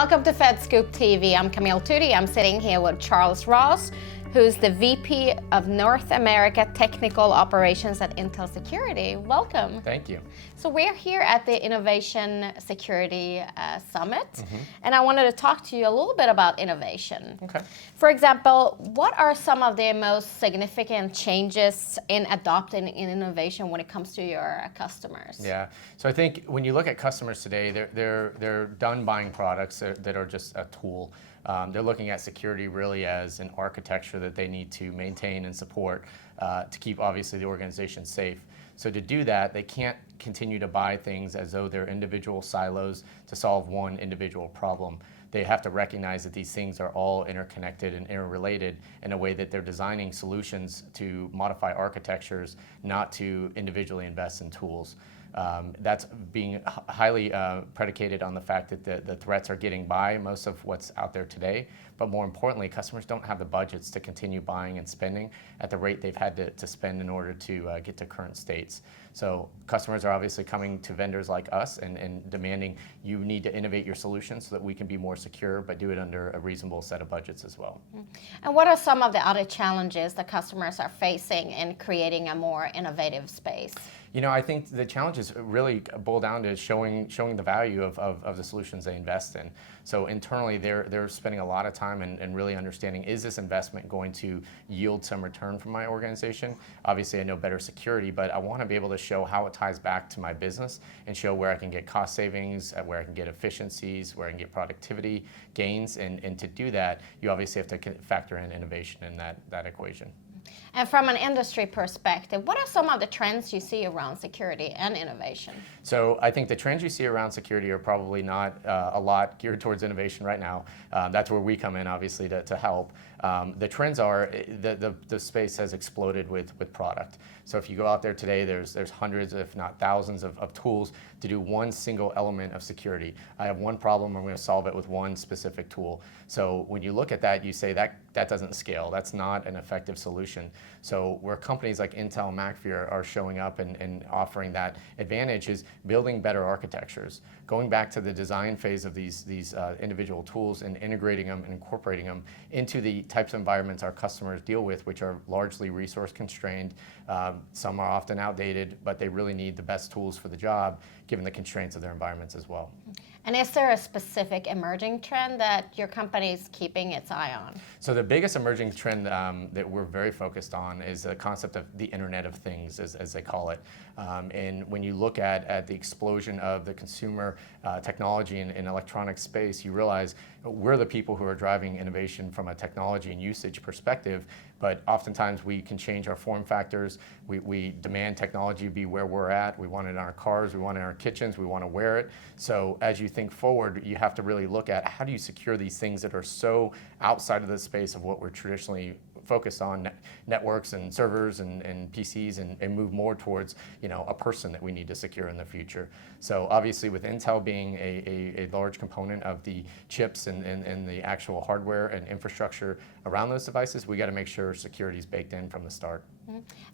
Welcome to FedScoopTV. I'm Camille Tutti. I'm sitting here with Charles Ross, who's the VP of North America Technical Operations at Intel Security. Welcome. Thank you. So we're here at the Innovation Security Summit, and I wanted to talk to you a little bit about innovation. Okay. For example, what are some of the most significant changes in adopting innovation when it comes to your customers? Yeah. So I think when you look at customers today, they're done buying products that are just a tool. They're looking at security really as an architecture that they need to maintain and support to keep obviously the organization safe. So to do that, they can't continue to buy things as though they're individual silos to solve one individual problem. They have to recognize that these things are all interconnected and interrelated in a way that they're designing solutions to modify architectures, not to individually invest in tools. That's being highly predicated on the fact that the threats are getting by most of what's out there today, but more importantly, customers don't have the budgets to continue buying and spending at the rate they've had to spend in order to get to current states. So customers are obviously coming to vendors like us and demanding you need to innovate your solutions so that we can be more secure, but do it under a reasonable set of budgets as well. And what are some of the other challenges that customers are facing in creating a more innovative space? You know, I think the challenges really boil down to showing the value of the solutions they invest in. So internally, they're spending a lot of time and really understanding, is this investment going to yield some return from my organization? Obviously, I know better security, but I want to be able to show how it ties back to my business and show where I can get cost savings, where I can get efficiencies, where I can get productivity gains. And to do that, you obviously have to factor in innovation in that equation. And from an industry perspective, what are some of the trends you see around security and innovation? So I think the trends you see around security are probably not a lot geared towards innovation right now. That's where we come in, obviously, to help. The trends are the space has exploded with product. So if you go out there today, there's hundreds, if not thousands, of tools to do one single element of security. I have one problem, I'm going to solve it with one specific tool. So when you look at that, you say that doesn't scale. That's not an effective solution. So where companies like Intel and McAfee are showing up and offering that advantage is building better architectures, going back to the design phase of these individual tools and integrating them and incorporating them into the types of environments our customers deal with, which are largely resource constrained. Some are often outdated, but they really need the best tools for the job, given the constraints of their environments as well. And is there a specific emerging trend that your company is keeping its eye on? So the biggest emerging trend that we're very focused on is the concept of the Internet of Things, as they call it. And when you look at the explosion of the consumer technology in electronic space, you realize we're the people who are driving innovation from a technology and usage perspective, but oftentimes we can change our form factors. We demand technology be where we're at. We want it in our cars, we want it in our kitchens, we want to wear it. So as you think forward, you have to really look at how do you secure these things that are so outside of the space of what we're traditionally focused on, networks and servers and PCs, and move more towards a person that we need to secure in the future. So obviously with Intel being a large component of the chips and the actual hardware and infrastructure around those devices, we got to make sure security is baked in from the start.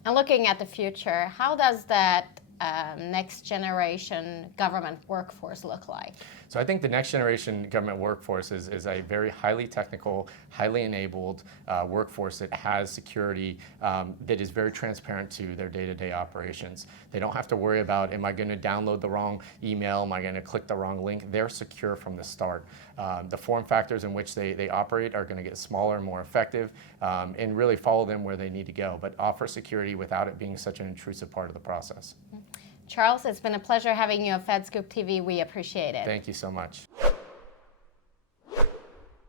And looking at the future, how does that next generation government workforce look like? So I think the next generation government workforce is a very highly technical, highly enabled workforce that has security that is very transparent to their day-to-day operations. They don't have to worry about, am I going to download the wrong email? Am I going to click the wrong link? They're secure from the start. The form factors in which they operate are going to get smaller and more effective, and really follow them where they need to go, but offer security without it being such an intrusive part of the process. Charles, it's been a pleasure having you on FedScoopTV. We appreciate it. Thank you so much.